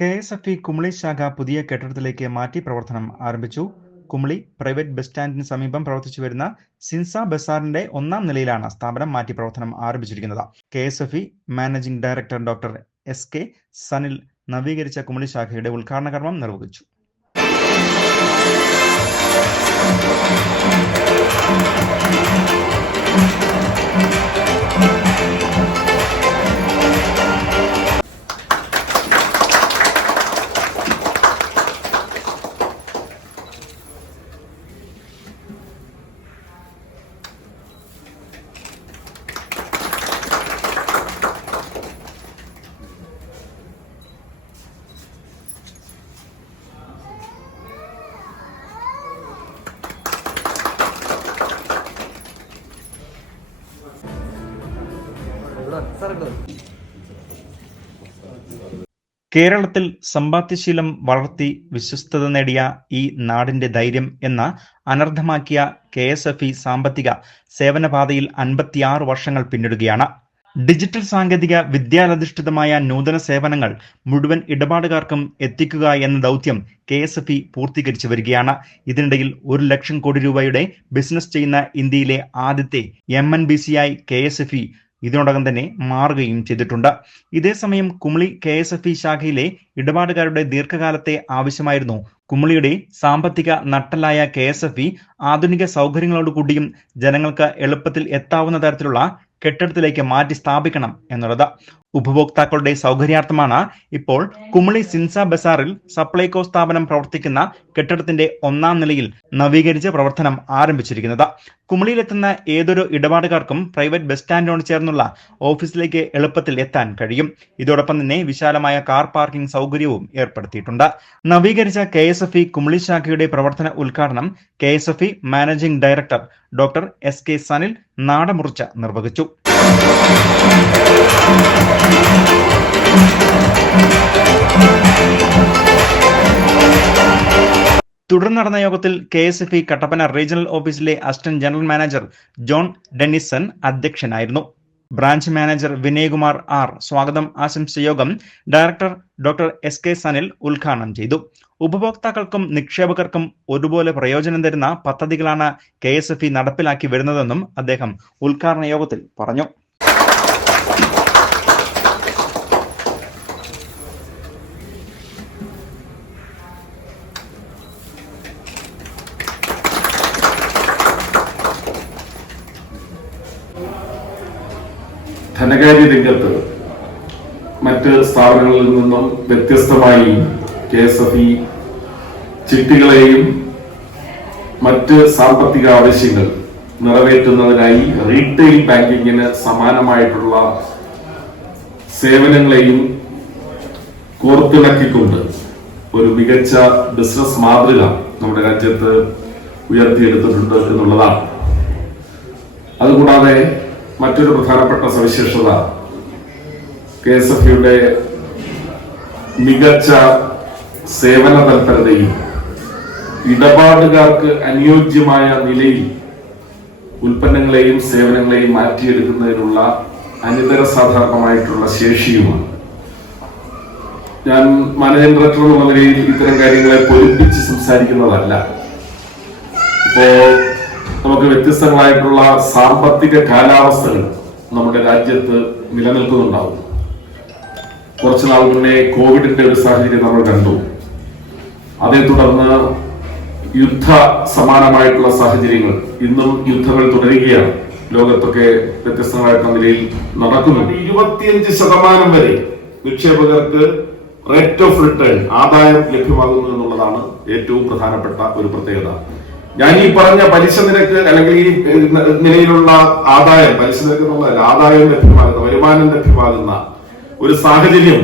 കെ.എസ്.എഫ്.ഇ. കുമളി ശാഖ പുതിയ കെട്ടിടത്തിലേക്ക് മാറ്റി പ്രവർത്തനം ആരംഭിച്ചു. കുമളി പ്രൈവറ്റ് ബസ് സ്റ്റാൻഡിന് സമീപം പ്രവർത്തിച്ചുവരുന്ന സിൻസ ബസാറിന്റെ 1-ാം നിലയിലാണ് സ്ഥാപനം മാറ്റി പ്രവർത്തനം ആരംഭിച്ചിരിക്കുന്നത്. KSFE. Managing director doctor SK. Sanil നവീകരിച്ച കുമളി ശാഖയുടെ ഉദ്ഘാടന കർമ്മം നിർവഹിച്ചു. കേരളത്തിൽ സമ്പാദ്യശീലം വളർത്തി വിശ്വസ്തത നേടിയ ഈ നാടിന്റെ ധൈര്യം എന്ന അനർഥമാക്കിയ കെ.എസ്.എഫ്.ഇ. സാമ്പത്തിക സേവനപാതയിൽ 56 വർഷങ്ങൾ പിന്നിടുകയാണ്. ഡിജിറ്റൽ സാങ്കേതിക വിദ്യാലധിഷ്ഠിതമായ നൂതന സേവനങ്ങൾ മുഴുവൻ ഇടപാടുകാർക്കും എത്തിക്കുക എന്ന ദൗത്യം കെ.എസ്.എഫ്.ഇ. പൂർത്തീകരിച്ചു വരികയാണ്. ഇതിനിടയിൽ 1 ലക്ഷം കോടി രൂപയുടെ ബിസിനസ് ചെയ്യുന്ന ഇന്ത്യയിലെ ആദ്യത്തെ MNBC-ആയി കെ.എസ്.എഫ്.ഇ. ഇതിനോടകം തന്നെ മാറുകയും ചെയ്തിട്ടുണ്ട്. ഇതേസമയം കുമളി കെ.എസ്.എഫ്.ഇ. ശാഖയിലെ ഇടപാടുകാരുടെ ദീർഘകാലത്തെ ആവശ്യമായിരുന്നു കുമളിയുടെ സാമ്പത്തിക നട്ടെല്ലായ കെ.എസ്.എഫ്.ഇ. ആധുനിക സൗകര്യങ്ങളോടുകൂടിയും ജനങ്ങൾക്ക് എളുപ്പത്തിൽ എത്താവുന്ന തരത്തിലുള്ള കെട്ടിടത്തിലേക്ക് മാറ്റി സ്ഥാപിക്കണം എന്നുള്ളത്. ഉപഭോക്താക്കളുടെ സൗകര്യാർത്ഥമാണ് ഇപ്പോൾ കുമളി സിൻസ ബസാറിൽ സപ്ലൈകോ സ്ഥാപനം പ്രവർത്തിക്കുന്ന കെട്ടിടത്തിന്റെ 1-ാം നിലയിൽ നവീകരിച്ച് പ്രവർത്തനം ആരംഭിച്ചിരിക്കുന്നത്. കുമളിയിലെത്തുന്ന ഏതൊരു ഇടപാടുകാർക്കും പ്രൈവറ്റ് ബസ് സ്റ്റാൻഡിനോട് ചേർന്നുള്ള ഓഫീസിലേക്ക് എളുപ്പത്തിൽ എത്താൻ കഴിയും. ഇതോടൊപ്പം തന്നെ വിശാലമായ കാർ പാർക്കിംഗ് സൗകര്യവും ഏർപ്പെടുത്തിയിട്ടുണ്ട്. നവീകരിച്ച കെ.എസ്.എഫ്.ഇ. കുമളി ശാഖയുടെ പ്രവർത്തന ഉദ്ഘാടനം KSFE. Managing director doctor SK. Sanil നാടമുറിച്ച് നിർവഹിച്ചു. തുടർന്ന് നടന്ന യോഗത്തിൽ കെ.എസ്.എഫ്.ഇ. കട്ടപ്പന റീജിയണൽ ഓഫീസിലെ assistant general manager John Dennison അധ്യക്ഷനായിരുന്നു. ബ്രാഞ്ച് മാനേജർ വിനയകുമാർ ആർ സ്വാഗതം ആശംസിച്ച യോഗം ഡയറക്ടർ ഡോക്ടർ എസ്.കെ. സനിൽ ഉദ്ഘാടനം ചെയ്തു. ഉപഭോക്താക്കൾക്കും നിക്ഷേപകർക്കും ഒരുപോലെ പ്രയോജനം തരുന്ന പദ്ധതികളാണ് കെ.എസ്.എഫ്.ഇ. നടപ്പിലാക്കി വരുന്നതെന്നും അദ്ദേഹം ഉദ്ഘാടന യോഗത്തിൽ പറഞ്ഞു. ധനകാര്യ രംഗത്ത് മറ്റ് സ്ഥാപനങ്ങളിൽ നിന്നും വ്യത്യസ്തമായി കെ.എസ്.എഫ്.ഇ. ചിട്ടികളെയും മറ്റ് സാമ്പത്തിക ആവശ്യങ്ങൾ നിറവേറ്റുന്നതിനായി റീറ്റെയിൽ ബാങ്കിങ്ങിന് സമാനമായിട്ടുള്ള സേവനങ്ങളെയും കോർത്തിണക്കിക്കൊണ്ട് ഒരു മികച്ച ബിസിനസ് മാതൃക നമ്മുടെ രാജ്യത്ത് ഉയർത്തിയെടുത്തിട്ടുണ്ട് എന്നുള്ളതാണ്. അതുകൂടാതെ മറ്റൊരു പ്രധാനപ്പെട്ട സവിശേഷത കെ.എസ്.എഫ്.ഇയുടെ മികച്ച സേവന തൽപരതയും ഇടപാടുകാർക്ക് അനുയോജ്യമായ നിലയിൽ ഉൽപ്പന്നങ്ങളെയും സേവനങ്ങളെയും മാറ്റിയെടുക്കുന്നതിനുള്ള അനിതര സാധാരണമായിട്ടുള്ള ശേഷിയുമാണ്. ഞാൻ മാനേജിംഗ് ഡയറക്ടർ എന്നുള്ള നിലയിൽ ഇത്തരം കാര്യങ്ങളെ പൊലിപ്പിച്ച് സംസാരിക്കുന്നതല്ല. ഇപ്പോ നമുക്ക് വ്യത്യസ്തങ്ങളായിട്ടുള്ള സാമ്പത്തിക കാലാവസ്ഥകൾ നമ്മുടെ രാജ്യത്ത് നിലനിൽക്കുന്നുണ്ടാവും. കുറച്ചു നാൾ മുന്നേ കോവിഡിന്റെ ഒരു സാഹചര്യം നമ്മൾ കണ്ടു. അതേ തുടർന്ന് യുദ്ധ സമാനമായിട്ടുള്ള സാഹചര്യങ്ങൾ, ഇന്നും യുദ്ധങ്ങൾ തുടരുകയാണ്. ലോകത്തൊക്കെ വ്യത്യസ്തങ്ങളായിട്ടുള്ള നിലയിൽ നടക്കുന്നുണ്ട്. 25% വരെ നിക്ഷേപകർക്ക് റേറ്റ് ഓഫ് റിട്ടേൺ ആദായം ലഭ്യമാകുന്നു എന്നുള്ളതാണ് ഏറ്റവും പ്രധാനപ്പെട്ട ഒരു പ്രത്യേകത. ഞാൻ ഈ പറഞ്ഞ പലിശ നിരക്ക് അല്ലെങ്കിൽ ഈ നിലയിലുള്ള ആദായം, പലിശ നിരക്ക് എന്നുള്ളതല്ല, ആദായം ലഭ്യമാകുന്ന, വരുമാനം ലഭ്യമാകുന്ന ഒരു സാഹചര്യം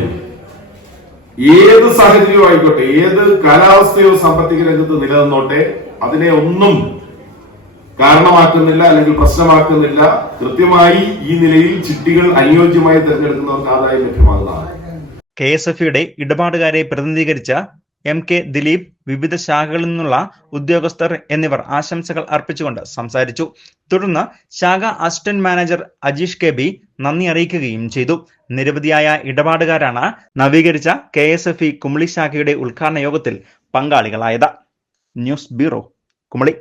ഏത് സാഹചര്യവും ആയിക്കോട്ടെ, ഏത് കാലാവസ്ഥയോ സാമ്പത്തിക രംഗത്ത് നിലനിന്നോട്ടെ, അതിനെ ഒന്നും കാരണമാക്കുന്നില്ല അല്ലെങ്കിൽ പ്രശ്നമാക്കുന്നില്ല. കൃത്യമായി ഈ നിലയിൽ ചിട്ടികൾ അനുയോജ്യമായി തിരഞ്ഞെടുക്കുന്നവർക്ക് ആദായം ലഭ്യമാകുന്നതാണ്. കെ.എസ്.എഫ്.ഇയുടെ ഇടപാടുകാരെ പ്രതിനിധീകരിച്ച MK ദിലീപ്, വിവിധ ശാഖകളിൽ നിന്നുള്ള ഉദ്യോഗസ്ഥർ എന്നിവർ ആശംസകൾ അർപ്പിച്ചുകൊണ്ട് സംസാരിച്ചു. തുടർന്ന് ശാഖ അസിസ്റ്റന്റ് മാനേജർ അജീഷ് KB നന്ദി അറിയിക്കുകയും ചെയ്തു. നിരവധിയായ ഇടപാടുകാരാണ് നവീകരിച്ച KSFE കുമളി ശാഖയുടെ ഉദ്ഘാടന യോഗത്തിൽ പങ്കാളികളായത്. News bureau, Kumily.